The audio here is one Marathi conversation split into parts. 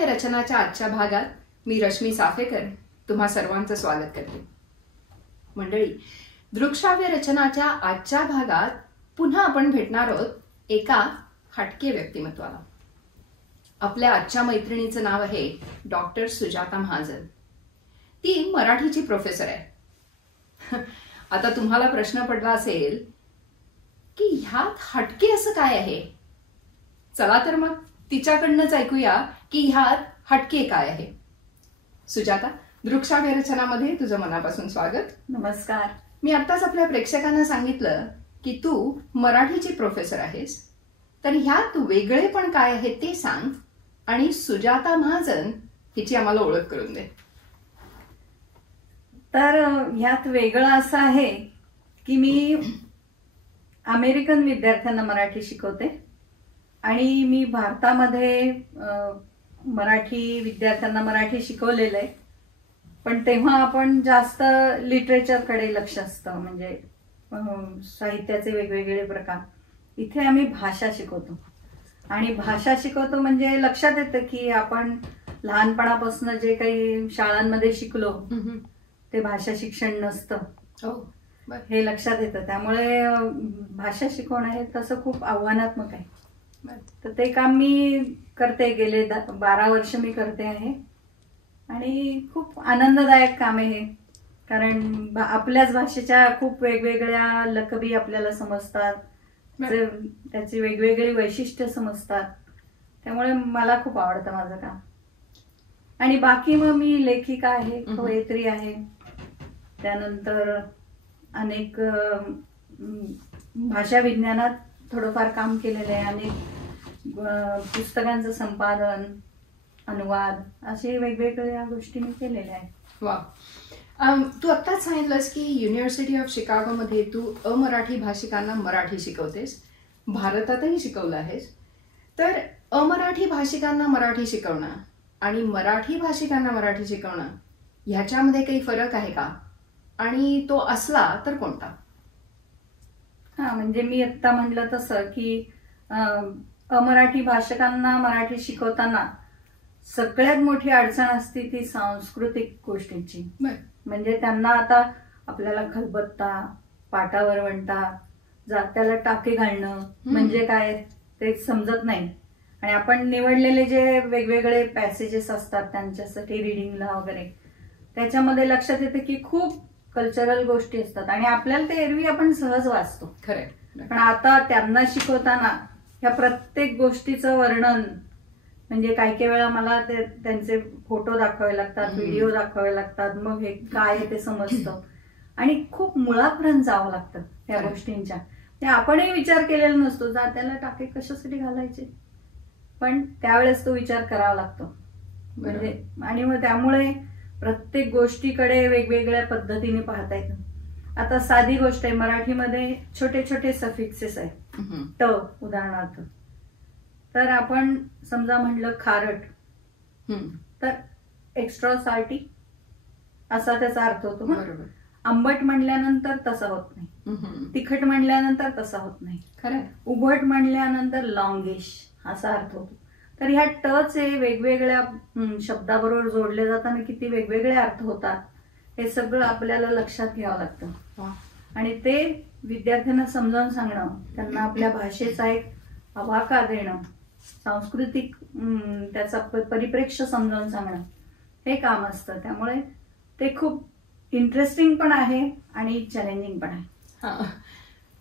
दृकश्राव्य रचनाच्या आजच्या भागात मी रश्मी साफेकर तुम्हा सर्वांचं स्वागत करते. मंडळी, दृकश्राव्य रचनाच्या आजच्या भागात पुन्हा आपण भेटणार आहोत एका हटके व्यक्तिमत्वाला. आपल्या आजच्या मैत्रिणीचं नाव आहे डॉक्टर सुजाता महाजन. ती मराठीची प्रोफेसर आहे. आता तुम्हाला प्रश्न पडला असेल की ह्यात हटके असं काय आहे. चला तर मग तिच्याकडनंच ऐकूया की ह्यात हटके काय आहे. सुजाता, दृकश्राव्य रचनामध्ये तुझं मनापासून स्वागत. नमस्कार. मी आत्ताच आपल्या प्रेक्षकांना सांगितलं की तू मराठीची प्रोफेसर आहेस, तर ह्यात वेगळेपण काय आहे ते सांग आणि सुजाता महाजन हिची आम्हाला ओळख करून दे. तर ह्यात वेगळं असं आहे की मी अमेरिकन विद्यार्थ्यांना मराठी शिकवते आणि मी भारतामध्ये मराठी विद्यार्थ्यांना मराठी शिकवलेलं आहे, पण तेव्हा आपण जास्त लिटरेचरकडे लक्ष असतं, म्हणजे साहित्याचे वेगवेगळे प्रकार. इथे आम्ही भाषा शिकवतो आणि भाषा शिकवतो म्हणजे लक्षात येतं की आपण लहानपणापासून जे काही शाळांमध्ये शिकलो ते भाषा शिक्षण नसतं, हे लक्षात येतं. त्यामुळे भाषा शिकवणं हे तसं खूप आव्हानात्मक आहे. तर ते काम मी करते, गेले 12 वर्ष मी करते आहे आणि खूप आनंददायक काम आहे हे. कारण आपल्याच भाषेच्या खूप वेगवेगळ्या लकबी आपल्याला समजतात, त्याची वेगवेगळी वैशिष्ट्य समजतात. त्यामुळे मला खूप आवडतं माझं काम. आणि बाकी मग मी लेखिका आहे, कवयित्री आहे, त्यानंतर अनेक भाषा विज्ञानात थोडंफार काम केलेलं आहे, अनेक पुस्तकांचं संपादन, अनुवाद, असे वेगवेगळ्या गोष्टी मी केलेल्या आहेत. वा, तू आत्ताच सांगितलंस की युनिव्हर्सिटी ऑफ शिकागो मध्ये तू अमराठी भाषिकांना मराठी शिकवतेस, भारतातही शिकवलं आहेस. तर अमराठी भाषिकांना मराठी शिकवणं आणि मराठी भाषिकांना मराठी शिकवणं ह्याच्यामध्ये काही फरक आहे का, आणि तो असला तर कोणता? हा, म्हणजे मी आत्ता म्हटलं तसं की अमराठी भाषकांना मराठी शिकवताना सगळ्यात मोठी अडचण असते ती सांस्कृतिक गोष्टींची. म्हणजे त्यांना आता आपल्याला खलबत्ता, पाटावर वणता, जात्याला टाके घालणं म्हणजे काय ते समजत नाही. आणि आपण निवडलेले जे वेगवेगळे पॅसेजेस असतात त्यांच्यासाठी रिडिंगला वगैरे, त्याच्यामध्ये लक्षात येतं की खूप कल्चरल गोष्टी असतात आणि आपल्याला ते एरवी आपण सहज वाचतो. खरं. पण आता त्यांना शिकवताना ह्या प्रत्येक गोष्टीचं वर्णन, म्हणजे काही वेळा मला ते त्यांचे फोटो दाखवावे लागतात, व्हिडिओ दाखवावे लागतात, मग हे काय ते समजतं. आणि खूप मुळापर्यंत जावं लागतं त्या गोष्टींच्या. ते आपणही विचार केलेला नसतो, त्याला टाके कशासाठी घालायचे, पण त्यावेळेस तो विचार करावा लागतो. म्हणजे आणि मग त्यामुळे प्रत्येक गोष्टीकडे वेगवेगळ्या पद्धतीने पाहता येतं. आता साधी गोष्ट आहे, मराठीमध्ये छोटे छोटे सफिक्सेस आहेत. ट उदाहरणार्थ, तर आपण समजा म्हटलं खारट, तर एक्स्ट्रा साल्टी असा त्याचा अर्थ होतो. बरोबर. आंबट म्हणल्यानंतर तसा होत नाही, तिखट म्हणल्यानंतर तसा होत नाही, खरं. उभट म्हणल्यानंतर लॉंगिश असा अर्थ होतो. तर ह्या टचे वेगवेगळ्या शब्दाबरोबर जोडले जाताना किती वेगवेगळे अर्थ होतात हे सगळं आपल्याला लक्षात घ्यावं लागतं. आणि ते विद्यार्थ्यांना समजावून सांगणं, त्यांना आपल्या भाषेचा एक आवाका देणं, सांस्कृतिक त्याचा परिप्रेक्ष्य समजावून सांगणं, हे काम असतं. त्यामुळे ते खूप इंटरेस्टिंग पण आहे आणि चॅलेंजिंग पण आहे.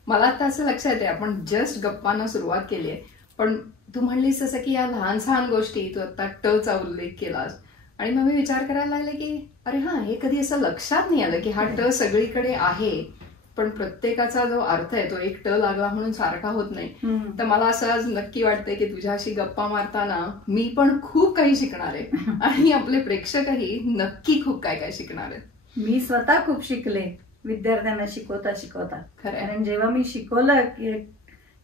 मला आता असं लक्षात येते, आपण जस्ट गप्पांना सुरुवात केली आहे, पण तू म्हणलीस तसं की या लहान सहान गोष्टी, तू आता टचा उल्लेख केलास आणि मग मी विचार करायला लागले की अरे हा, हे कधी असं लक्षात नाही आलं की हा ट सगळीकडे आहे, पण प्रत्येकाचा जो अर्थ आहे तो एक ट लागला म्हणून सारखा होत नाही. तर मला असं आज नक्की वाटतंय की तुझ्याशी गप्पा मारताना मी पण खूप काही शिकणार आहे आणि आपले प्रेक्षकही नक्की खूप काय काय शिकणार आहेत. मी स्वतः खूप शिकले विद्यार्थ्यांना शिकवता शिकवता. कारण जेव्हा मी शिकवलं की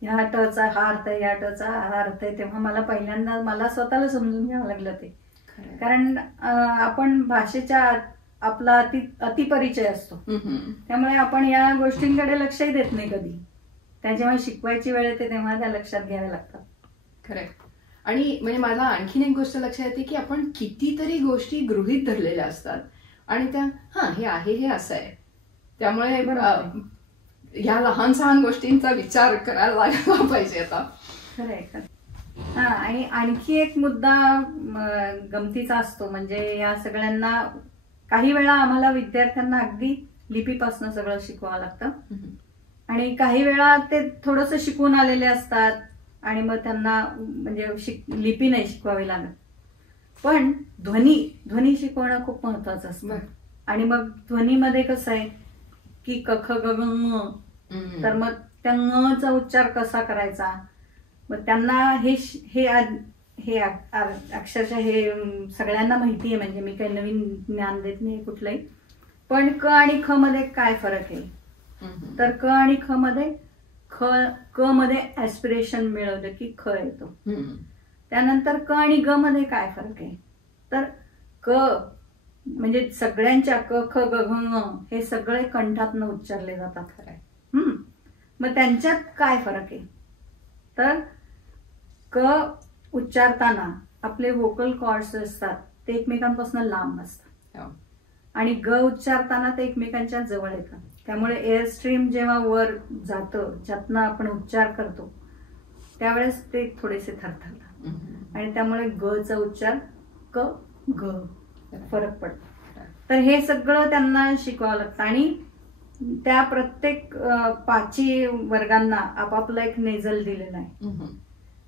ह्या टचा हा अर्थ आहे, ह्या टचा हा अर्थ आहे, तेव्हा मला पहिल्यांदा मला स्वतःला समजून घ्यावं लागलं ते. कारण आपण भाषेच्या आपला अतिपरिचय असतो, त्यामुळे आपण या गोष्टींकडे लक्षही देत नाही कधी. त्या जेव्हा शिकवायची वेळ येते तेव्हा त्या लक्षात घ्याव्या लागतात. खरंय. आणि म्हणजे मला आणखीन एक गोष्ट लक्षात येते की आपण कितीतरी गोष्टी गृहीत धरलेल्या असतात आणि त्या हे आहे हे असं आहे, त्यामुळे ह्या लहान सहान गोष्टींचा विचार करायला लागला पाहिजे आता. खरंय. आणि आणखी एक मुद्दा गमतीचा असतो, म्हणजे या सगळ्यांना काही वेळा आम्हाला विद्यार्थ्यांना अगदी लिपीपासून सगळं शिकवावं लागतं आणि काही वेळा ते थोडंसं शिकून आलेले असतात आणि मग त्यांना म्हणजे लिपी नाही शिकवावी लागत, पण ध्वनी शिकवणं खूप महत्वाचं असतं. आणि मग ध्वनीमध्ये कसं आहे की क ख ग ग, तर मग त्या ङचा उच्चार कसा करायचा, मग त्यांना हे अक्षरशः हे सगळ्यांना माहिती आहे, म्हणजे मी काही नवीन ज्ञान देत नाही कुठलंही. पण क आणि ख मध्ये काय फरक आहे, तर क आणि ख मध्ये क मध्ये ऍस्पिरेशन मिळवलं की ख येतो. त्यानंतर क आणि ग मध्ये काय फरक आहे, तर क म्हणजे सगळ्यांच्या क ख ग घ ङ हे सगळे कंठातनं उच्चारले जातात. खरंय. मग त्यांच्यात काय फरक आहे, तर क उच्चारताना आपले व्होकल कॉर्ड्स असतात ते एकमेकांपासून लांब असतात आणि ग उच्चारताना ते एकमेकांच्या जवळ येतात. त्यामुळे एअर स्ट्रीम जेव्हा वर जातं, ज्यातनं आपण उच्चार करतो, त्यावेळेस ते थोडेसे थरथरतात आणि त्यामुळे ग चा उच्चार क ग फरक पडतो. तर हे सगळं त्यांना शिकवावं लागतं आणि त्या प्रत्येक 5 वर्गांना आपापला एक नेझल दिलेला आहे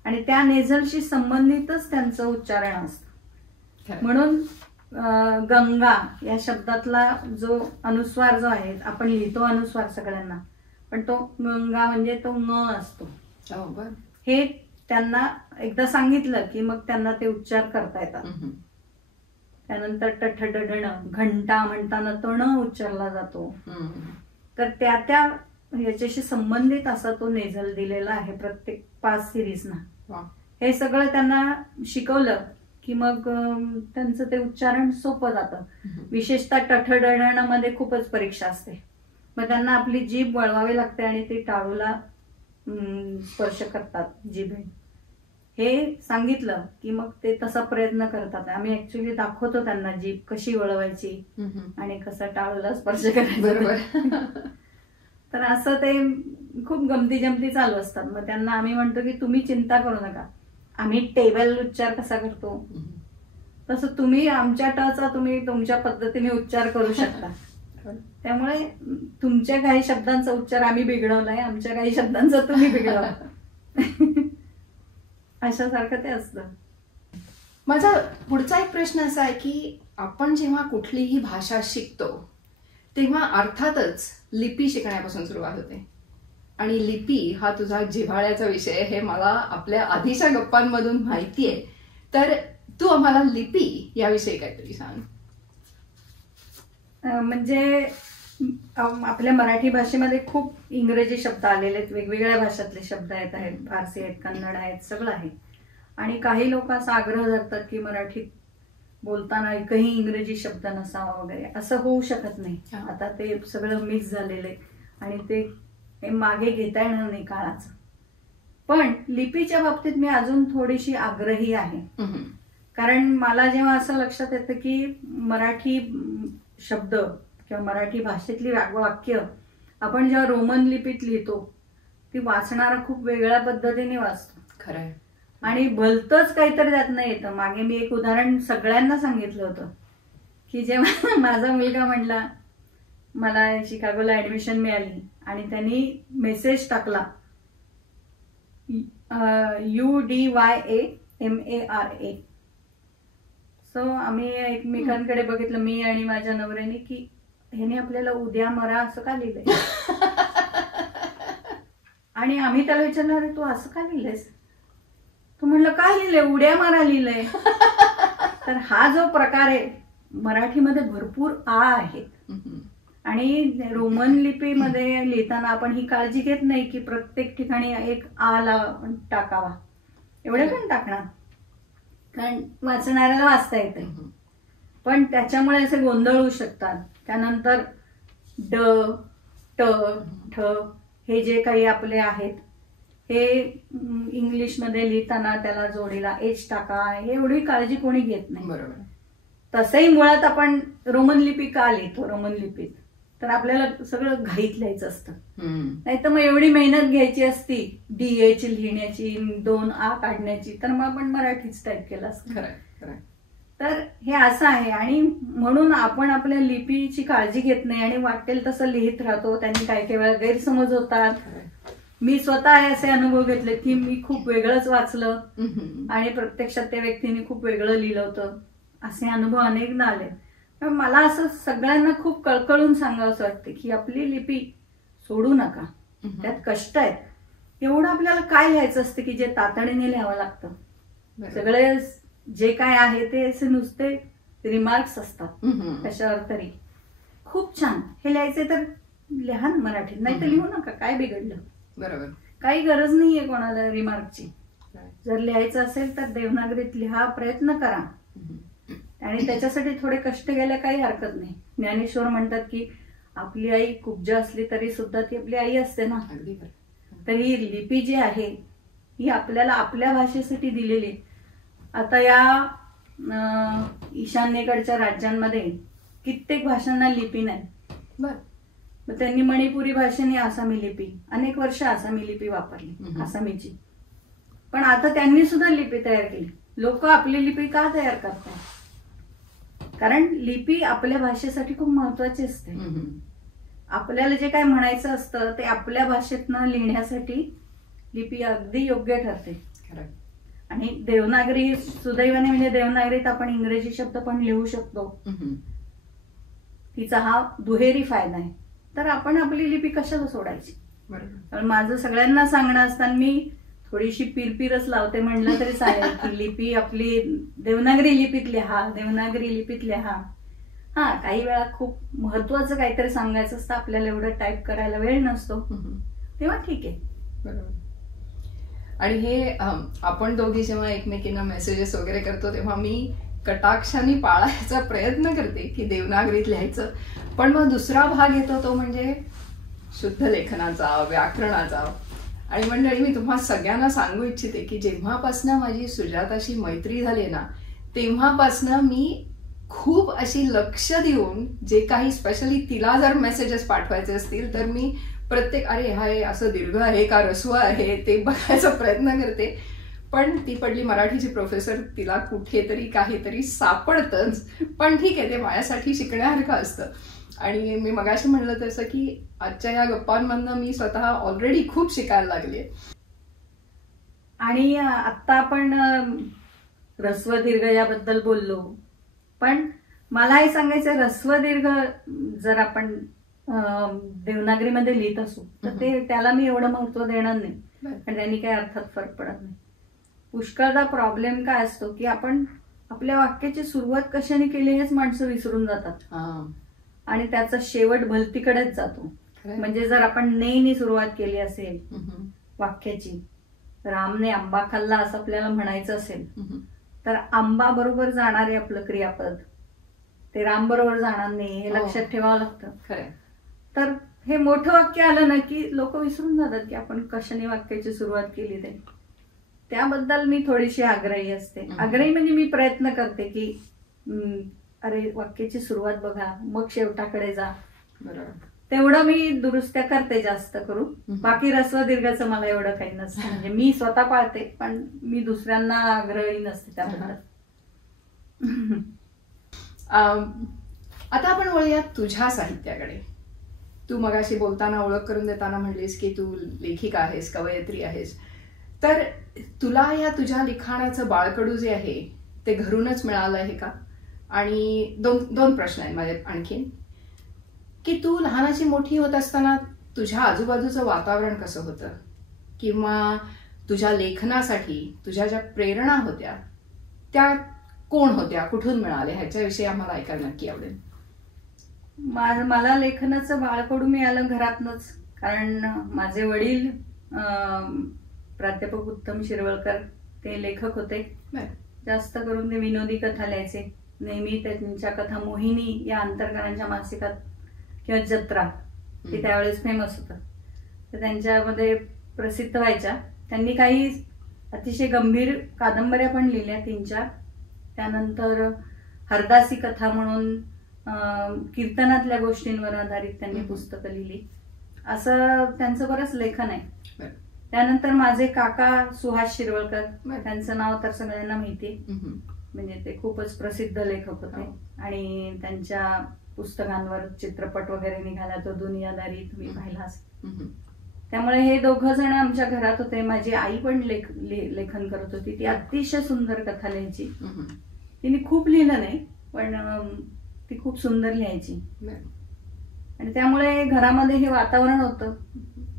आणि त्या नेझलशी संबंधितच त्यांचं उच्चारण असतं. म्हणून गंगा या शब्दातला जो अनुस्वार जो आहे, आपण लिहितो अनुस्वार सगळ्यांना, पण तो गंगा म्हणजे तो ङ असतो. हे त्यांना एकदा सांगितलं की मग त्यांना ते उच्चार करता येतात. त्यानंतर टठ डडण, घंटा म्हणताना तो ण उच्चारला जातो. तर त्या याच्याशी संबंधित असा तो नेझल दिलेला आहे प्रत्येक 5 सिरीजना. हे सगळं त्यांना शिकवलं की मग त्यांचं ते उच्चारण सोपं जातं. विशेषतः टठडणामध्ये खूपच परीक्षा असते, मग त्यांना आपली जीभ वळवावी लागते आणि ती टाळूला स्पर्श करतात जिभे. हे सांगितलं की मग ते तसा प्रयत्न करतात. आम्ही ऍक्च्युली दाखवतो त्यांना जीभ कशी वळवायची आणि कसा टाळूला स्पर्श करायचा. तर असं ते खूप गमती जमती चालू असतात. मग त्यांना आम्ही म्हणतो की तुम्ही चिंता करू नका, आम्ही टेबल उच्चार कसा करतो तसं तुम्ही आमच्या टचा तुम्ही तुमच्या पद्धतीने उच्चार करू शकता. त्यामुळे तुमच्या काही शब्दांचा उच्चार आम्ही बिघडवलाय, आमच्या काही शब्दांचा तुम्ही बिघडवला, अशासारखं ते असतं. माझा पुढचा एक प्रश्न असा आहे की आपण जेव्हा कुठलीही भाषा शिकतो तेव्हा अर्थातच लिपी शिकण्यापासून सुरुवात होते आणि लिपी हा तुझा जिव्हाळ्याचा विषय हे मला आपल्या आधीच्या गप्पांमधून माहितीये. तर तू आम्हाला लिपी याविषयी काहीतरी सांग. म्हणजे आपल्या मराठी भाषेमध्ये खूप इंग्रजी शब्द आलेले आहेत, वेगवेगळ्या भाषातले शब्द येत आहेत, फारसी आहेत, कन्नड आहेत, सगळं आहे. आणि काही लोक असा आग्रह धरतात की मराठीत बोलताना एकही इंग्रजी शब्द नसावा वगैरे. असं होऊ शकत नाही. आता ते सगळं मिक्स झालेलं आहे आणि ते मागे घेता येणार नाही काळाचं. पण लिपीच्या बाबतीत मी अजून थोडीशी आग्रही आहे, कारण मला जेव्हा असं लक्षात येतं की मराठी शब्द किंवा मराठी भाषेतली वाक्य आपण जेव्हा रोमन लिपीत लिहितो ती वाचणारा खूप वेगळ्या पद्धतीने वाचतो. खरंय. आणि भलतंच काहीतरी त्यातनं येतं. मागे मी एक उदाहरण सगळ्यांना सांगितलं होतं की जेव्हा माझा मुलगा म्हणला मला शिकागोला ऍडमिशन मिळाली आणि त्यांनी मेसेज टाकला UDYAMARA. सो आम्ही एकमेकांकडे बघितलं, मी आणि माझ्या नवऱ्याने, की ह्याने आपल्याला उद्या मरा असं का लिहिलंय. आणि आम्ही त्याला विचारलं, अरे तू असं का लिहिलंयस. तू म्हणलं काय लिहिलंय, उड्या मारा लिहिलंय. तर हा जो प्रकार आहे मराठीमध्ये भरपूर आ आहेत आणि रोमन लिपीमध्ये लिहिताना आपण ही काळजी घेत नाही की प्रत्येक ठिकाणी एक आ टाकावा. एवढे पण टाकणार, कारण वाचणाऱ्याला वाचता येते, पण त्याच्यामुळे असे गोंधळ होऊ शकतात. त्यानंतर ड ट ठ हे जे काही आपले आहेत हे इंग्लिशमध्ये लिहिताना त्याला जोडीला एच टाका, हे एवढी काळजी कोणी घेत नाही. बरोबर. तसंही मुळात आपण रोमन लिपी का लिहितो? रोमन लिपीत तर आपल्याला सगळं घाईत लिहायचं असतं, नाही तर मग एवढी मेहनत घ्यायची असती DH लिहिण्याची, 2 आ काढण्याची, तर मग आपण मराठीच टाईप केलं असतं. खरं. तर हे असं आहे आणि म्हणून आपण आपल्या लिपीची काळजी घेत नाही आणि वाटेल तसं लिहित राहतो. त्यांनी काही वेळा गैरसमज होतात. मी स्वतः असे अनुभव घेतले की मी खूप वेगळंच वाचलं आणि प्रत्यक्षात त्या व्यक्तीने खूप वेगळं लिहिलं होतं. असे अनुभव अनेकदा आले. पण मला असं सगळ्यांना खूप कळकळून सांगावंसं वाटतं की आपली लिपी सोडू नका, त्यात कष्ट आहेत. एवढं आपल्याला काय लिहायचं असतं की जे तातडीने लिहावं लागतं. सगळे जे काय आहे ते असे नुसते रिमार्क्स असतात कशावर तरी. खूप छान, हे लिहायचे तर लिहा ना मराठीत, नाही तर लिहू नका, काय बिघडलं. बरोबर. काही गरज नाहीये कोणाला रिमार्कची. जर लिहायचं असेल तर देवनागरीत लिहा, प्रयत्न करा आणि त्याच्यासाठी थोडे कष्ट घ्यायला काही हरकत नाही. ज्ञानेश्वर म्हणतात की आपली आई कुब्जा असली तरी सुद्धा ती आपली आई असते ना. तर ही लिपी जी आहे ही आपल्याला आपल्या भाषेसाठी दिलेली. आता या ईशान्येकडच्या राज्यांमध्ये कित्येक भाषांना लिपी नाही. मग त्यांनी मणिपुरी भाषेने आसामी लिपी, अनेक वर्ष आसामी लिपी वापरली, आसामीची. पण आता त्यांनी सुद्धा लिपी तयार केली. लोक आपली लिपी का तयार करतात? कारण लिपी आपल्या भाषेसाठी खूप महत्वाची असते. आपल्याला जे काय म्हणायचं असतं ते आपल्या भाषेतनं लिहिण्यासाठी लिपी अगदी योग्य ठरते. आणि देवनागरी सुदैवाने म्हणजे देवनागरीत आपण इंग्रजी शब्द पण लिहू शकतो. तिचा हा दुहेरी फायदा आहे. तर आपण आपली लिपी कशाला सोडायची? कारण माझं सगळ्यांना सांगणं असताना मी थोडीशी पिरपिरच लावते, म्हणलं तरी चालेल की लिपी आपली देवनागरी लिपीत लिहा, देवनागरी लिपीत लिहा. हा, काही वेळा खूप महत्वाचं काहीतरी सांगायचं असतं, आपल्याला एवढं टाईप करायला वेळ नसतो, तेव्हा ठीक आहे. बरोबर. आणि हे आपण दोघी जेव्हा एकमेकींना मेसेजेस वगैरे करतो तेव्हा मी कटाक्षाने पाळायचा प्रयत्न करते की देवनागरीत लिहायचं. पण मग दुसरा भाग येतो तो म्हणजे शुद्ध लेखनाचा, व्याकरणाचा. आणि मंडळी, मी तुम्हा सगळ्यांना सांगू इच्छिते की जेव्हापासनं माझी सुजाताशी मैत्री झाली ना तेव्हापासनं मी खूप अशी लक्ष देऊन जे काही स्पेशली तिला जर मेसेजेस पाठवायचे असतील तर मी प्रत्येक अरे हाय असं दीर्घ आहे का ऱ्हस्व आहे ते बघायचा प्रयत्न करते. पण ती पडली मराठीची प्रोफेसर, तिला कुठेतरी काहीतरी सापडतंच. पण ठीक आहे, ते माझ्यासाठी शिकण्यासारखं असतं. आणि मी मगाशी म्हणलं तसं की आजच्या या गप्पांमधनं मी स्वतः ऑलरेडी खूप शिकायला लागले. आणि आता आपण ऱ्हस्व दीर्घ याबद्दल बोललो, पण मला हे सांगायचं, ऱ्हस्व दीर्घ जर आपण देवनागरीमध्ये लिहित असू तर ते त्याला मी एवढं महत्व देणार नाही, पण त्यांनी काही अर्थात फरक पडत नाही. पुष्कळदा प्रॉब्लेम काय असतो की आपण आपल्या वाक्याची सुरुवात कशाने केली हेच माणसं विसरून जातात आणि त्याचा शेवट भलतीकडेच जातो. म्हणजे जर आपण नेनी सुरुवात केली असेल वाक्याची, रामने आंबा खाल्ला असं आपल्याला म्हणायचं असेल तर आंबा बरोबर जाणार आहे आपलं क्रियापद, ते राम बरोबर जाणार नाही, हे लक्षात ठेवावं लागतं. तर हे मोठं वाक्य आलं ना की लोक विसरून जातात की आपण कशाने वाक्याची सुरुवात केली ते. त्याबद्दल मी थोडीशी आग्रही असते. आग्रही म्हणजे मी प्रयत्न करते की अरे वाक्याची सुरुवात बघा मग शेवटाकडे जा. तेवढं मी दुरुस्त्या करते जास्त करून. बाकी ऱ्हस्व दीर्घाचं मला एवढं काही नसतं. म्हणजे मी स्वतः पाळते पण मी दुसऱ्यांना आग्रही नसते त्याबद्दल. आता आपण वळूया तुझ्या साहित्याकडे. तू मगाशी बोलताना ओळख करून देताना म्हणलीस की तू लेखिका आहेस, कवयित्री आहेस. तर तुला या तुझ्या लिखाणाचं बाळकडू जे आहे ते घरूनच मिळालं आहे का? आणि दोन प्रश्न आहेत माझे आणखीन, की तू लहानाची मोठी होत असताना तुझ्या आजूबाजूचं वातावरण कसं होतं, किंवा तुझ्या लेखनासाठी तुझ्या ज्या प्रेरणा होत्या त्या कोण होत्या, कुठून मिळाल्या, ह्याच्याविषयी आम्हाला ऐकायला नक्की आवडेल. मला लेखनाचं बाळकडू मिळालं घरातनच. कारण माझे वडील प्राध्यापक उत्तम शिरवळकर ते लेखक होते. जास्त करून ते विनोदी कथा लिहायचे. नेहमी त्यांच्या कथा मोहिनी या आंतरकरांच्या मासिकात किंवा जत्रा, ते त्यावेळेस फेमस होतं, तर त्यांच्यामध्ये प्रसिद्ध व्हायच्या. त्यांनी काही अतिशय गंभीर कादंबऱ्या पण लिहिल्या 3-4. त्यानंतर हरदासी कथा म्हणून कीर्तनातल्या गोष्टींवर आधारित त्यांनी पुस्तकं लिहिली. असं त्यांचं बरंच लेखन आहे. त्यानंतर माझे काका सुहास शिरवळकर, त्यांचं नाव तर सगळ्यांना माहिती, म्हणजे ते खूपच प्रसिद्ध लेखक होते आणि त्यांच्या पुस्तकांवर चित्रपट वगैरे निघाला, तो दुनियादारी तुम्ही पाहिला असेल. त्यामुळे हे दोघं जण आमच्या घरात होते. माझी आई पण लेखन करत होती. ती अतिशय सुंदर कथा लिहायची. तिने खूप लिहिलं नाही पण ती खूप सुंदर लिहायची आणि त्यामुळे घरामध्ये हे वातावरण होतं.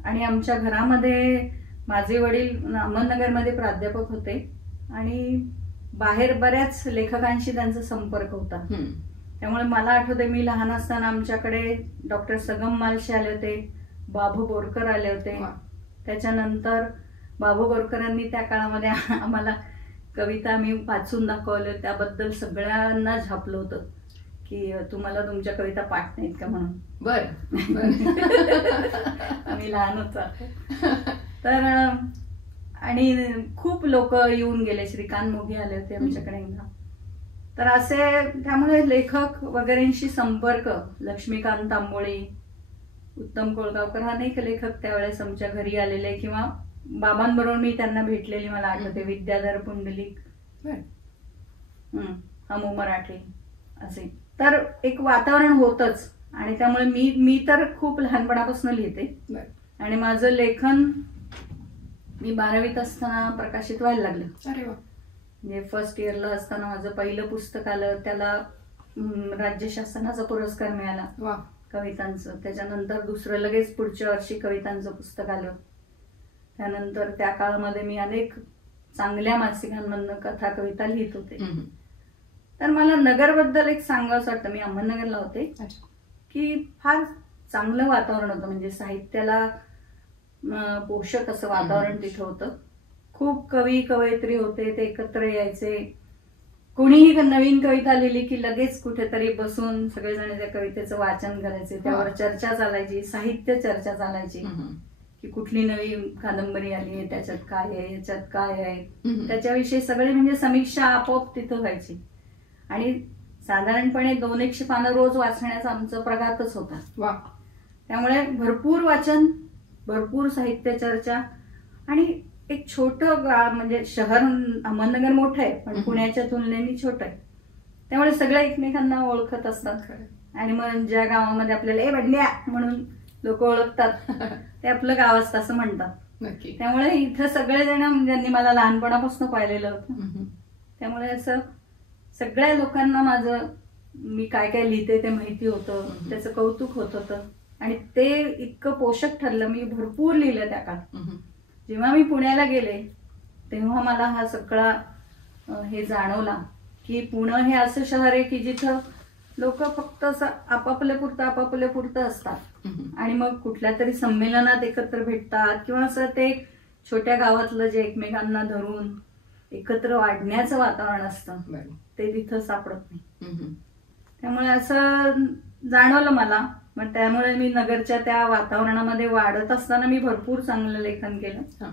आणि आमच्या घरामध्ये माझे वडील अहमदनगरमध्ये प्राध्यापक होते आणि बाहेर बऱ्याच लेखकांशी त्यांचा संपर्क होता. त्यामुळे मला आठवते मी लहान असताना आमच्याकडे डॉक्टर सगम मालशे आले होते, बाबू बोरकर आले होते. त्याच्यानंतर बाबू बोरकरांनी त्या काळामध्ये आम्हाला कविता मी वाचून दाखवल्या, त्याबद्दल सगळ्यांना झापलं होतं की तुम्हाला तुमच्या कविता पाठ नाहीत का म्हणून. बर आम्ही लहान होतो तर. आणि खूप लोक येऊन गेले, श्रीकांत मोघे आले होते आमच्याकडे एकदा. तर असे त्यामुळे लेखक वगैरेंशी संपर्क, लक्ष्मीकांत तांबोळी, उत्तम कोळगावकर हा अनेक लेखक त्यावेळेस आमच्या घरी आलेले किंवा बाबांबरोबर मी त्यांना भेटलेली मला आठवते. विद्याधर पुंडलिक, हमू मराठे असे. तर एक वातावरण होतच आणि त्यामुळे मी तर खूप लहानपणापासून लिहिते आणि माझं लेखन मी 12वीत असताना प्रकाशित व्हायला लागलं. अरे वा. म्हणजे फर्स्ट इयरला असताना माझं पहिलं पुस्तक आलं, त्याला राज्य शासनाचा पुरस्कार मिळाला कवितांचं. त्याच्यानंतर दुसरं लगेच पुढच्या वर्षी कवितांचं पुस्तक आलं. त्यानंतर त्या काळामध्ये मी अनेक चांगल्या मासिकांमधनं कथा कविता लिहित होते. तर मला नगरबद्दल एक सांगावंसं वाटतं. मी अहमदनगरला होते की फार चांगलं वातावरण होतं, म्हणजे साहित्याला पोषक असं वातावरण तिथं होतं. खूप कवी कवयित्री होते, ते एकत्र यायचे. कोणीही नवीन कविता लिहिली की लगेच कुठेतरी बसून सगळेजण त्या कवितेचं वाचन करायचे, त्यावर चर्चा चालायची, साहित्य चर्चा चालायची की कुठली नवीन कादंबरी आली आहे, त्याच्यात काय आहे, याच्यात काय आहे, त्याच्याविषयी सगळे म्हणजे समीक्षा आपोआप तिथं व्हायची. आणि साधारणपणे 200 पानं रोज वाचण्याचा आमचा प्रघातच होता. त्यामुळे भरपूर वाचन, भरपूर साहित्य चर्चा. आणि एक छोटं म्हणजे शहर अहमदनगर मोठं आहे पण पुण्याच्या तुलनेने छोटं आहे, त्यामुळे सगळे एकमेकांना ओळखत असतात. आणि मग ज्या गावामध्ये आपल्याला ए बंड्या म्हणून लोक ओळखतात ते आपलं गाव असतं असं म्हणतात. त्यामुळे इथं सगळेजण ज्यांनी मला लहानपणापासून पाहिलेलं होतं, त्यामुळे असं सगळ्या लोकांना माझं मी काय काय लिहिते ते माहिती होतं, त्याचं कौतुक होत होतं आणि ते इतकं पोषक ठरलं. मी भरपूर लिहिलं त्या काळात. जेव्हा मी पुण्याला गेले तेव्हा मला हा सगळा हे जाणवला की पुणे हे असं शहर आहे की जिथं लोक फक्त असं आपापल्या पुरतं असतात आणि मग कुठल्या तरी संमेलनात एकत्र भेटतात किंवा असं ते छोट्या गावातलं जे एकमेकांना धरून एकत्र वाढण्याचं वातावरण असतं ते तिथं सापडत नाही. त्यामुळे असं जाणवलं मला. मग त्यामुळे मी नगरच्या त्या वातावरणामध्ये वाढत असताना मी भरपूर चांगलं लेखन केलं.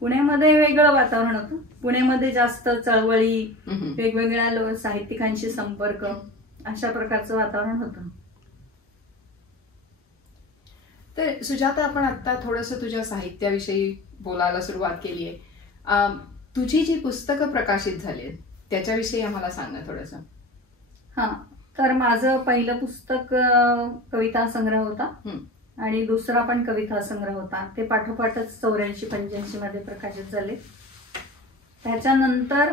पुण्यामध्ये वेगळं वातावरण होतं. पुण्यामध्ये जास्त चळवळी, वेगवेगळ्या साहित्यिकांशी संपर्क, अशा प्रकारचं वातावरण होतं. तर सुजाता, आपण आता थोडंसं तुझ्या साहित्याविषयी बोलायला सुरुवात केली आहे. तुझी जी पुस्तकं प्रकाशित झाली त्याच्याविषयी आम्हाला सांग ना थोडंसं. हा, तर माझं पहिलं पुस्तक कविता संग्रह होता आणि दुसरा पण कविता संग्रह होता. ते पाठोपाठच 84-85 मध्ये प्रकाशित झाले. त्याच्यानंतर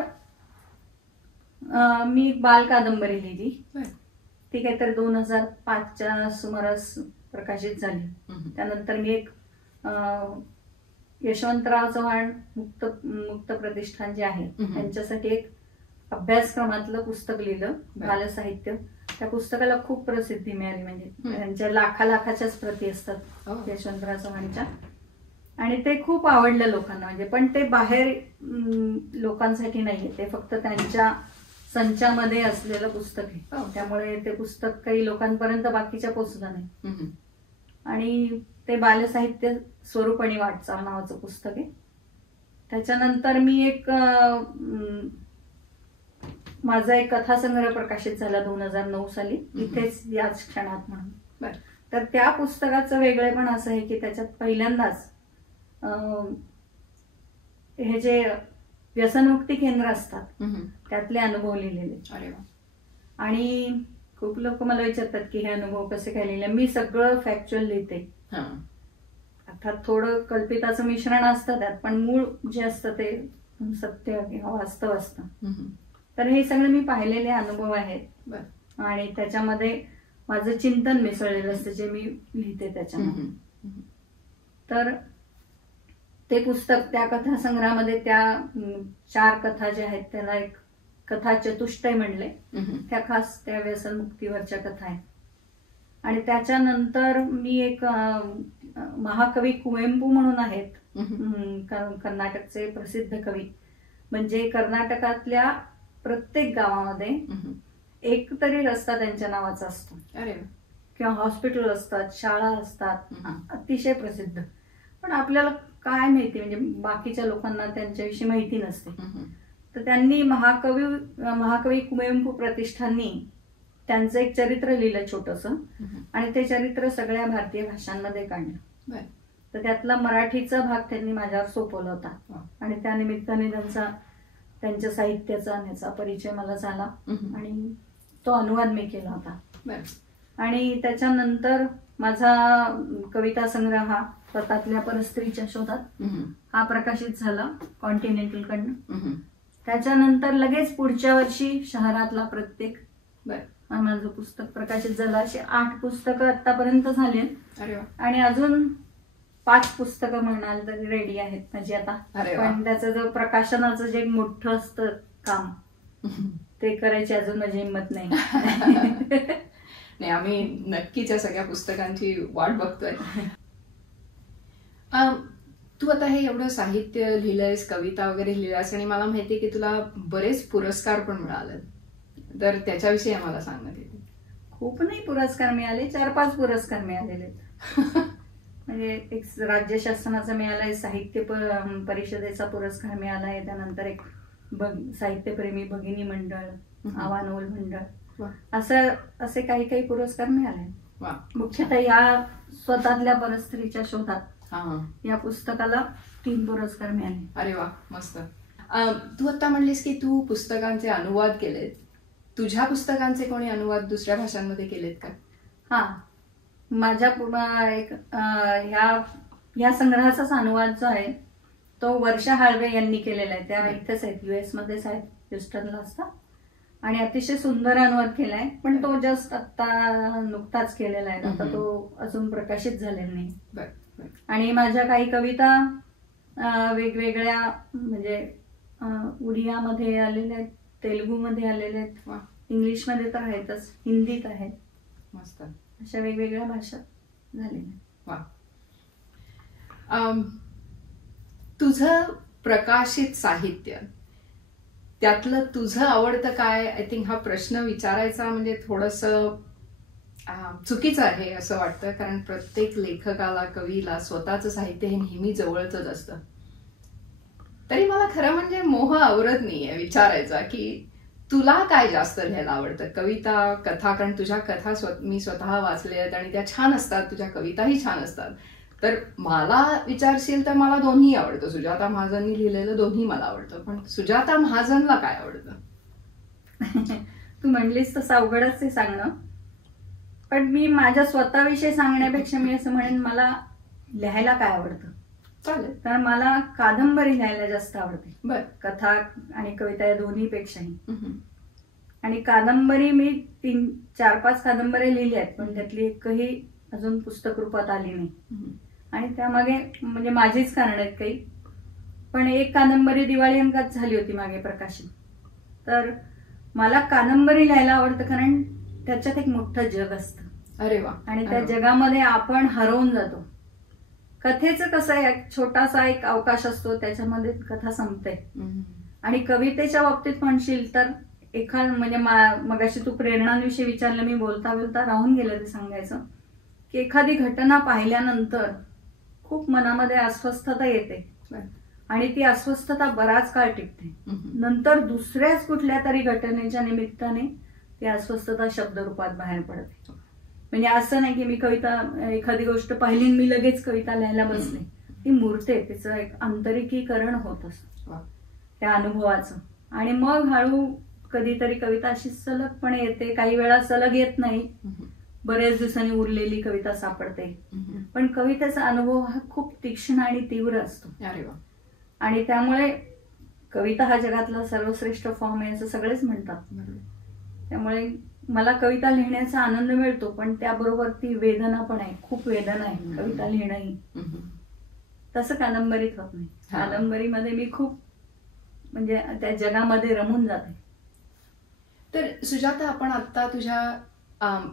मी बाल कादंबरी लिहिली. ती काहीतरी 2005च्या सुमारास प्रकाशित झाली. त्यानंतर मी एक यशवंतराव चव्हाण मुक्त प्रतिष्ठान जे आहे त्यांच्यासाठी एक अभ्यासक्रमातलं पुस्तक लिहिलं, बालसाहित्य. त्या पुस्तकाला खूप प्रसिद्धी मिळाली, म्हणजे त्यांच्या लाखाच्याच प्रती असतात यशवंतराव चव्हाणच्या. आणि ते खूप आवडलं लोकांना. म्हणजे पण ते बाहेर लोकांसाठी नाहीये, ते फक्त त्यांच्या संचामध्ये असलेलं पुस्तक आहे. त्यामुळे ते पुस्तक काही लोकांपर्यंत बाकीच्या पोचलं नाही. आणि ते बालसाहित्य स्वरूप आणि वाटचाल नावाचं पुस्तक आहे. त्याच्यानंतर मी एक माझा एक कथासंग्रह प्रकाशित झाला 2009 साली, इथेच याच क्षणात म्हणून. तर त्या पुस्तकाचं वेगळेपण असं आहे की त्याच्यात पहिल्यांदाच हे जे व्यसनमुक्ती केंद्र असतात त्यातले अनुभव लिहिलेले. अरे वा. आणि खूप लोक मला विचारतात की हे अनुभव कसे काय लिहिले. मी सगळं फॅक्च्युअल लिहिते. अर्थात थोडं कल्पिताचं मिश्रण असतं त्यात, पण मूळ जे असतं ते सत्य किंवा वास्तव असतं. तर हे सगळे मी पाहिलेले अनुभव आहेत आणि त्याच्यामध्ये माझं चिंतन मिसळलेलं असतं जे मी लिहिते त्याच्यामध्ये. तर ते पुस्तक, त्या कथासंग्रहामध्ये त्या 4 कथा ज्या आहेत त्याला एक कथा चतुष्टय म्हणले. त्या खास त्या व्यसनमुक्तीवरच्या कथा आहेत. आणि त्याच्यानंतर मी एक महाकवी कुवेंपू म्हणून आहेत, कर्नाटकचे प्रसिद्ध कवी. म्हणजे कर्नाटकातल्या प्रत्येक गावामध्ये एक तरी रस्ता त्यांच्या नावाचा असतो. अरे. किंवा हॉस्पिटल असतात, शाळा असतात, अतिशय प्रसिद्ध. पण आपल्याला काय माहिती, म्हणजे बाकीच्या लोकांना त्यांच्याविषयी माहिती नसते. तर त्यांनी महाकवी कुवेंपू प्रतिष्ठाननी त्यांचं एक चरित्र लिहिलं छोटंसं, आणि ते चरित्र सगळ्या भारतीय भाषांमध्ये काढलं. तर त्यातला मराठीचा भाग त्यांनी माझ्यावर सोपवला होता आणि त्या निमित्ताने त्यांच्या साहित्याचा ह्याचा परिचय मला झाला आणि तो अनुवाद मी केला होता. आणि त्याच्यानंतर माझा कविता संग्रह हा स्वतःतल्या परस्त्रीच्या शोधात हा प्रकाशित झाला कॉन्टिनेंटल कडनं. त्याच्यानंतर लगेच पुढच्या वर्षी शहरातला प्रत्येक माझं पुस्तक प्रकाशित झालं. अशी 8 पुस्तकं आतापर्यंत झाली आणि अजून 5 पुस्तकं म्हणाल तरी रेडी आहेत माझी आता. पण त्याचं जो प्रकाशनाचं जे मोठं असतं काम ते करायची अजून माझी हिंमत नाही. नाही, आम्ही नक्कीच या सगळ्या पुस्तकांची वाट बघतोय. तू आता हे एवढं साहित्य लिहिलंयस, कविता वगैरे लिहिल्यास, आणि मला माहितीये की तुला बरेच पुरस्कार पण मिळाले. तर त्याच्याविषयी आम्हाला सांगण्यात येते. खूप नाही पुरस्कार मिळाले, 4-5 पुरस्कार मिळालेले. म्हणजे एक राज्य शासनाचा मिळालाय, साहित्य परिषदेचा पुरस्कार मिळालाय, त्यानंतर एक साहित्यप्रेमी भगिनी मंडळ, आवानोल मंडळ, असे काही काही पुरस्कार मिळाले. मुख्यतः या स्वतःतल्या परस्त्रीच्या शोधात या पुस्तकाला 3 पुरस्कार मिळाले. अरे वा, मस्त. तू आता म्हणलीस की तू पुस्तकांचे अनुवाद केलेत. तुझ्या पुस्तकांचे कोणी अनुवाद दुसऱ्या भाषांमध्ये केलेत का? हा, माझ्या एक ह्या संग्रहाचाच अनुवाद जो आहे तो वर्षा हाळवे यांनी केलेला आहे. त्या इथेच आहेत, US मध्येच आहेत, ह्युस्टनला असतात. आणि अतिशय सुंदर अनुवाद केलाय, पण तो जस्ट आता नुकताच केलेला आहे. आता तो अजून प्रकाशित झालेला नाही. आणि माझ्या काही कविता वेगवेगळ्या, म्हणजे उडियामध्ये आलेल्या आहेत, तेलुगूमध्ये आलेल्या आहेत, इंग्लिशमध्ये तर आहेतच, हिंदीत आहेत, मस्त, अशा वेगवेगळ्या भाषा झालेल्या. तुझं प्रकाशित साहित्य, त्यातलं तुझं आवडतं काय? आय थिंक हा प्रश्न विचारायचा म्हणजे थोडंसं चुकीचं आहे असं वाटतं, कारण प्रत्येक लेखकाला, कवीला स्वतःचं साहित्य हे नेहमी जवळच असतं. तरी मला खरं म्हणजे मोह आवरत नाहीये विचारायचा की तुला काय जास्त लिहायला आवडतं, कविता, कथा? कारण तुझ्या कथा मी स्वतः वाचल्यात आणि त्या छान असतात, तुझ्या कविताही छान असतात. तर मला विचारशील तर मला दोन्ही आवडतं. सुजाता महाजननी लिहिलेलं दोन्ही मला आवडतं. पण सुजाता महाजनला काय आवडतं? तू म्हणलीस तसं अवघडच ते सांगणं, पण मी माझ्या स्वतःविषयी सांगण्यापेक्षा मी असं म्हणेन मला लिहायला काय आवडतं. चालेल. तर मला कादंबरी लिहायला जास्त आवडते. बर. कथा आणि कविता या दोन्हीपेक्षाही. आणि कादंबरी मी 3-4-5 कादंबरी लिहिल्या आहेत, पण त्यातली एकही अजून पुस्तक रूपात आली नाही. आणि त्यामागे म्हणजे माझीच कारण आहेत काही. पण एक कादंबरी दिवाळी अंकात झाली होती मागे प्रकाशित. तर मला कादंबरी लिहायला आवडतं कारण त्याच्यात एक मोठं जग असतं. अरे वा. आणि त्या जगामध्ये आपण हरवून जातो. कथेचं कसं आहे, छोटासा एक अवकाश असतो, त्याच्यामध्ये कथा संपते. आणि कवितेच्या बाबतीत म्हणशील तर म्हणजे मगाशी तू प्रेरणांविषयी विचारलं, मी बोलता बोलता राहून गेलं ते सांगायचं की एखादी घटना पाहिल्यानंतर खूप मनामध्ये अस्वस्थता येते आणि ती अस्वस्थता बराच काळ टिकते. नंतर दुसऱ्याच कुठल्या तरी घटनेच्या निमित्ताने ती अस्वस्थता शब्दरूपात बाहेर पडते. म्हणजे असं नाही की मी कविता एखादी गोष्ट पाहिली मी लगेच कविता लिहायला बसले. ती मूर्ते, तिचं एक आंतरिकीकरण होत असतं त्या अनुभवाचं. आणि मग हळू कधीतरी कविता अशी सलगपणे येते, काही वेळा सलग येत नाही, बऱ्याच दिवसांनी उरलेली कविता सापडते. पण कवितेचा अनुभव हा खूप तीक्ष्ण आणि तीव्र असतो. अरे वा. आणि त्यामुळे कविता हा जगातला सर्वश्रेष्ठ फॉर्म आहे असं सगळेच म्हणतात. त्यामुळे मला कविता लिहिण्याचा आनंद मिळतो, पण त्याबरोबर ती वेदना पण आहे, खूप वेदना आहे कविता लिहिणंही. तसं कादंबरीत होत नाही. कादंबरीमध्ये मी खूप म्हणजे त्या जगामध्ये रमून जाते. तर सुजाता, आपण आता तुझ्या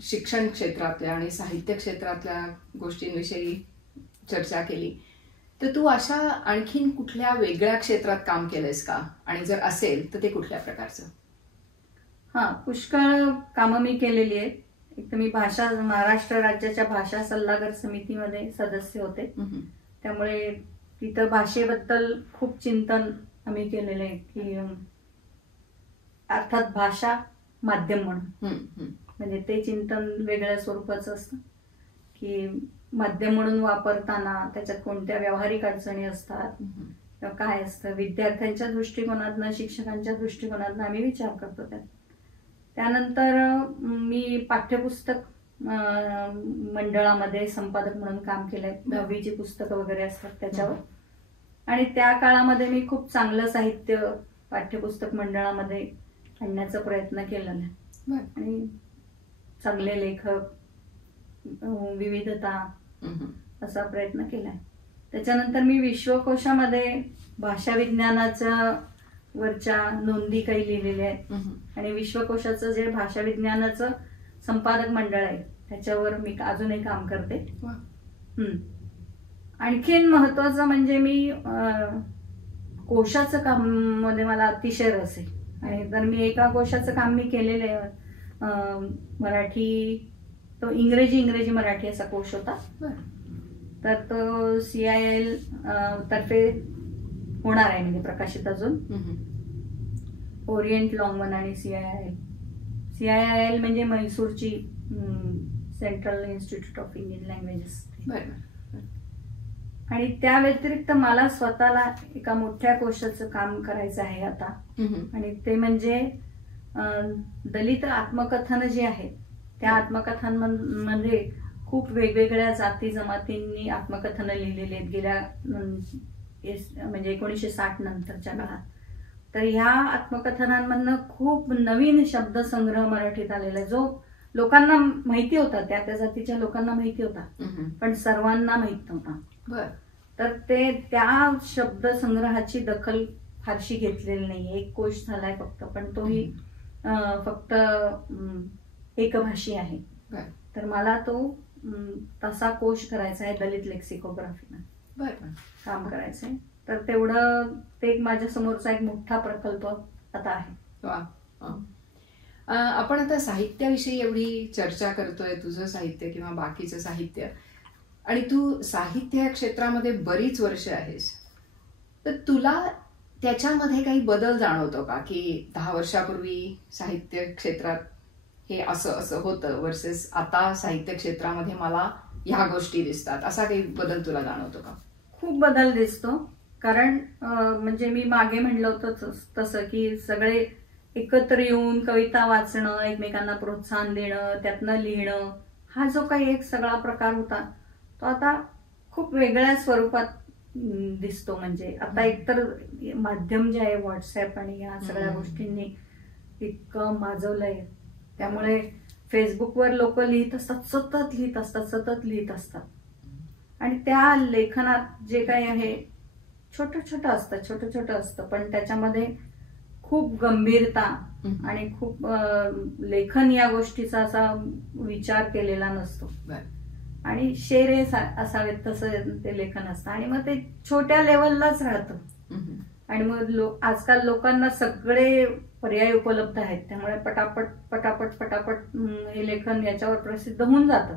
शिक्षण क्षेत्रातल्या आणि साहित्य क्षेत्रातल्या गोष्टींविषयी चर्चा केली. तर तू अशा आणखीन कुठल्या वेगळ्या क्षेत्रात काम केलंयस का, आणि जर असेल तर ते कुठल्या प्रकारचं? पुष्कळ कामं मी केलेली आहेत. एक तर मी महाराष्ट्र राज्याच्या भाषा सल्लागार समितीमध्ये सदस्य होते. त्यामुळे तिथं भाषेबद्दल खूप चिंतन आम्ही केलेलं आहे की अर्थात भाषा माध्यम म्हणून, म्हणजे ते चिंतन वेगळ्या स्वरूपाचं असतं की माध्यम म्हणून वापरताना त्याच्यात कोणत्या व्यावहारिक अडचणी असतात किंवा काय असतं, विद्यार्थ्यांच्या दृष्टिकोनातनं शिक्षकांच्या दृष्टिकोनातनं आम्ही विचार करतो. त्यानंतर मी पाठ्यपुस्तक मंडळामध्ये संपादक म्हणून काम केलंय. 10वीची पुस्तकं वगैरे असतात त्याच्यावर. आणि त्या काळामध्ये मी खूप चांगलं साहित्य पाठ्यपुस्तक मंडळामध्ये आणण्याचा प्रयत्न केलेला आहे. आणि चांगले लेखक, विविधता असा प्रयत्न केलाय. त्याच्यानंतर मी विश्वकोशामध्ये भाषा विज्ञानाच्या वरच्या नोंदी काही लिहिलेल्या आहेत. आणि विश्वकोशाचं जे भाषा विज्ञानाचं संपादक मंडळ आहे त्याच्यावर मी अजूनही काम करते. आणखीन महत्वाचं म्हणजे मी कोशाचं काम मध्ये मला अतिशय रस आहे. आणि तर मी एका कोशाचं काम मी केलेलं आहे. मराठी, तो इंग्रजी मराठी असा कोश होता. तर तो CIL तर्फे होणार आहे, म्हणजे प्रकाशित अजून. ओरिएंट लॉंगमन आणि CIIL म्हणजे म्हैसूरची Central Institute of Indian Languages. आणि त्या व्यतिरिक्त मला स्वतःला एका मोठ्या कोशाचं काम करायचं आहे आता. आणि ते म्हणजे दलित आत्मकथन जे आहेत त्या आत्मकथांमध्ये खूप वेगवेगळ्या जाती जमातींनी आत्मकथनं लिहिलेली आहेत गेल्या म्हणजे 1960 नंतरच्या काळात. तर ह्या आत्मकथनांमधनं खूप नवीन शब्दसंग्रह मराठीत आलेला आहे, जो लोकांना माहिती होता, त्या जातीच्या लोकांना माहिती होता, पण सर्वांना माहित नव्हता. तर ते त्या शब्दसंग्रहाची दखल फारशी घेतलेली नाही. एक कोश झालाय फक्त, पण तोही फक्त एकभाषी आहे. तर मला तो तसा कोश करायचा आहे, दलित लेक्सिकोग्राफीनं काम करायचंय. तर तेवढं ते माझ्या समोरचा एक मोठा प्रकल्प आता आहे. आपण आता साहित्याविषयी एवढी चर्चा करतोय, तुझं साहित्य किंवा बाकीचं साहित्य, आणि तू साहित्य क्षेत्रामध्ये बरीच वर्ष आहेस. तर तुला त्याच्यामध्ये काही बदल जाणवतो का, की 10 वर्षापूर्वी साहित्य क्षेत्रात हे असं असं होतं वर्सेस आता साहित्य क्षेत्रामध्ये मला ह्या गोष्टी दिसतात, असा काही बदल तुला जाणवतो का? खूप बदल दिसतो. कारण म्हणजे मी मागे म्हणलं होतं तसं की सगळे एकत्र येऊन कविता वाचणं, एकमेकांना प्रोत्साहन देणं, त्यातनं लिहिणं, हा जो काही एक सगळा प्रकार होता तो आता खूप वेगळ्या स्वरूपात दिसतो. म्हणजे आता एकतर माध्यम जे आहे व्हॉट्सअप आणि या सगळ्या गोष्टींनी इतकं माजवलंय. त्यामुळे फेसबुकवर लोक लिहित असतात, सतत लिहित असतात. आणि त्या लेखनात जे काही आहे छोटं असतं, पण त्याच्यामध्ये खूप गंभीरता आणि खूप लेखन या गोष्टीचा असा विचार केलेला नसतो. आणि शेरे असावेत तसं ते लेखन असतं. आणि मग ते छोट्या लेवललाच राहतं. आणि मग आजकाल लोकांना सगळे पर्याय उपलब्ध आहेत, त्यामुळे पटापट हे लेखन याच्यावर प्रसिद्ध होऊन जातं.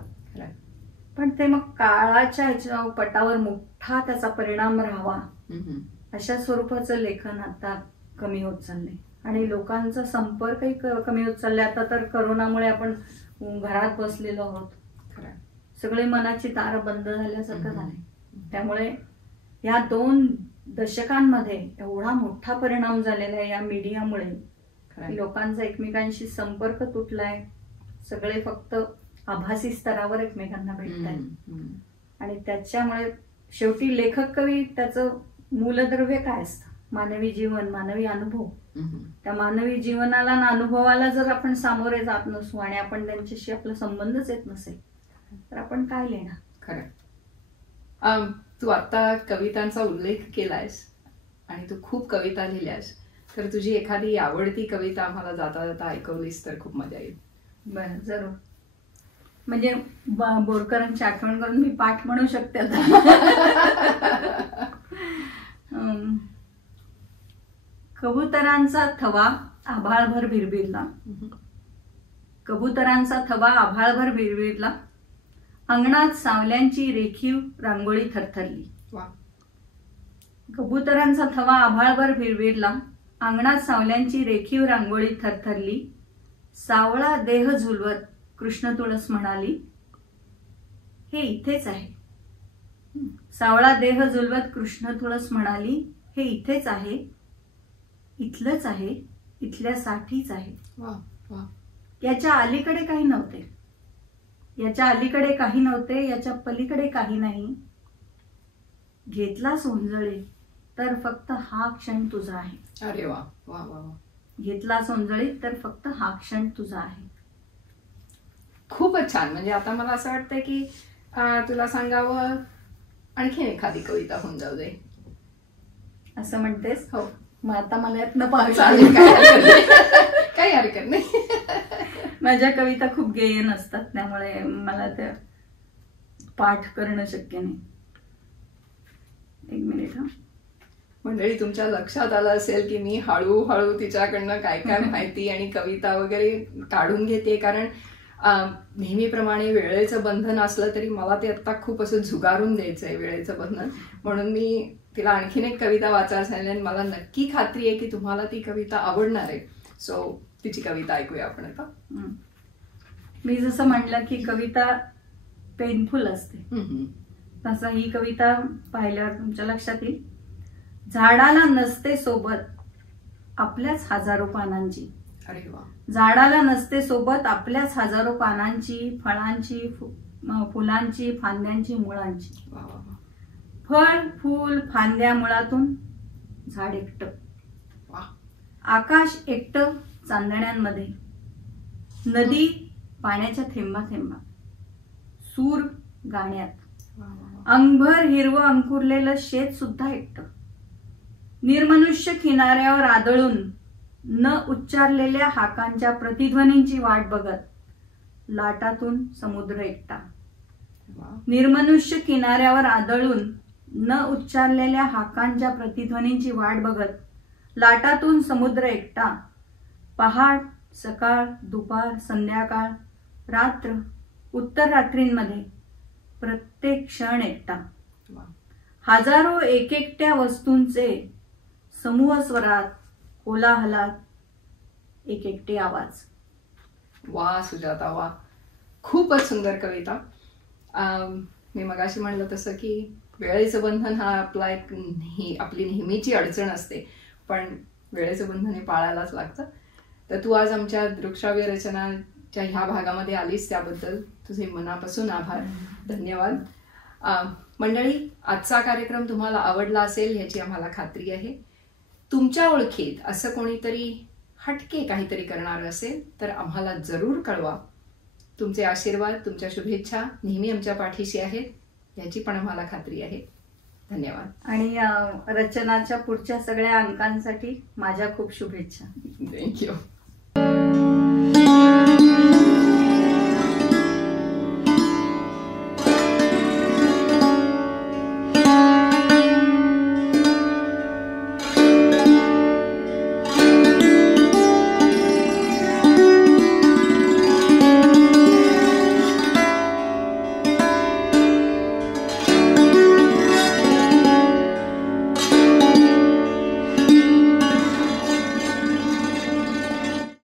पण ते मग काळाच्या ह्याच्या पटावर मोठा त्याचा परिणाम राहावा अशा स्वरूपाचं लेखन आता कमी होत चाललंय आणि लोकांचा संपर्कही कमी होत चाललाय. आता तर करोनामुळे आपण घरात बसलेलो आहोत, सगळे मनाची तार बंद झाल्यासारखं झालंय. त्यामुळे या 2 दशकांमध्ये एवढा मोठा परिणाम झालेला आहे या मीडियामुळे. लोकांचा एकमेकांशी संपर्क तुटलाय, सगळे फक्त आभासी स्तरावर एकमेकांना भेटतायत आणि त्याच्यामुळे शेवटी लेखक कवी त्याचं मूलद्रव्य काय असतं? मानवी जीवन, मानवी अनुभव. त्या मानवी जीवनाला आणि अनुभवाला जर आपण सामोरे जात नसू आणि आपण त्यांच्याशी आपला संबंधच येत नसेल तर आपण काय लिहिणार? खरं. तू आता कवितांचा उल्लेख केलायस आणि तू खूप कविता लिहिल्यास, तर तुझी एखादी आवडती कविता आम्हाला जाता जाता ऐकवलीस तर खूप मजा येईल. बरं, जरूर. म्हणजे बोरकरांची आठवण करून मी पाठ म्हणू शकते आता. कबुतरांचा थवा आभाळभर भिरभिरला, कबुतरांचा थवा आभाळभर भिरभिरला, अंगणात सावल्यांची रेखीव रांगोळी थरथरली. कबुतरांचा थवा आभाळभर भिरभिरला, अंगणात सावल्यांची रेखीव रांगोळी थरथरली, सावळा देह झुलवत कृष्ण तुळस म्हणाली, हे इथेच आहे. सावळा देह झुलवत कृष्ण तुळस म्हणाली, हे इथेच आहे, इथलंच आहे, इथल्यासाठीच आहे. याच्या अलीकडे काही नव्हते, याच्या अलीकडे काही नव्हते, याच्या पलीकडे काही नाही. घेतला सोंजळे तर फक्त हा क्षण तुझा आहे. अरे वा वा वा. घेतला सोंजळे तर फक्त हा क्षण तुझा आहे. खूपच छान. म्हणजे आता मला असं वाटतंय की तुला सांगावं आणखीन एखादी कविता होऊन जाऊ दे. असं म्हणतेस? हो. मग आता मला यातनं पाहायचं. काही हरकत नाही. माझ्या कविता खूप गेय नसतात, त्यामुळे मला त्या पाठ करणं शक्य नाही. एक मिनिट. मंडळी, तुमच्या लक्षात आलं असेल की मी हळूहळू तिच्याकडनं काय काय माहिती आणि कविता वगैरे काढून घेते, कारण नेहमीप्रमाणे वेळेचं बंधन असलं तरी मला ते आता खूप असं झुगारून द्यायचंय वेळेचं बंधन. म्हणून मी तिला आणखीन एक कविता वाचायला सांगितली आणि मला नक्की खात्री आहे की तुम्हाला ती कविता आवडणार आहे. सो तिची कविता ऐकूया आपण आता. मी जसं म्हटलं की कविता पेनफुल असते, तसं ही कविता पाहिल्यावर तुमच्या लक्षात येईल. झाडाला नसते सोबत आपल्याच हजारो पानांची. अरे वा. झाडाला नसते सोबत आपल्याच हजारो पानांची, फळांची, फुलांची, फांद्यांची, मुळांची. फळ, फूल, फांद्या, मुळातून झाड एकटं, आकाश एकटं चांदण्यांमध्ये, नदी पाण्याच्या थेंबा थेंबा, सूर गाण्यात, अंगभर हिरवं अंकुरलेलं शेत सुद्धा एकटं, निर्मनुष्य किनाऱ्यावर आदळून न उच्चारलेल्या हाकांच्या प्रतिध्वनींची वाट बघत लाटातून समुद्र एकटा. निर्मनुष्य किनाऱ्यावर आदळून न उच्चारलेल्या हाकांच्या प्रतिध्वनींची वाट बघत लाटातून समुद्र एकटा. पहाट, सकाळ, दुपार, संध्याकाळ, रात्र, उत्तर रात्रींमध्ये प्रत्येक क्षण एकटा. हजारो एकेकट्या वस्तूंचे समूह स्वरात, कोलाहलात एक एकटे आवाज. वा सुजाता, वा. खूपच सुंदर कविता. मी मगाशी म्हणलं तसं की वेळेचं बंधन हा आपली नेहमीची अडचण असते, पण वेळेचं बंधन हे पाळायलाच लागतं. तर तू आज आमच्या दृकश्राव्य रचनाच्या ह्या भागामध्ये आलीस त्याबद्दल तुझे मनापासून आभार. धन्यवाद. मंडळी, आजचा कार्यक्रम तुम्हाला आवडला असेल ह्याची आम्हाला खात्री आहे. तुमच्या ओळखीत असं कोणीतरी हटके काहीतरी करणार असेल तर आम्हाला जरूर कळवा. तुमचे आशीर्वाद, तुमच्या शुभेच्छा नेहमी आमच्या पाठीशी आहेत याची पण आम्हाला खात्री आहे. धन्यवाद. आणि रचनाच्या पुढच्या सगळ्या अंकांसाठी माझ्या खूप शुभेच्छा. थँक्यू.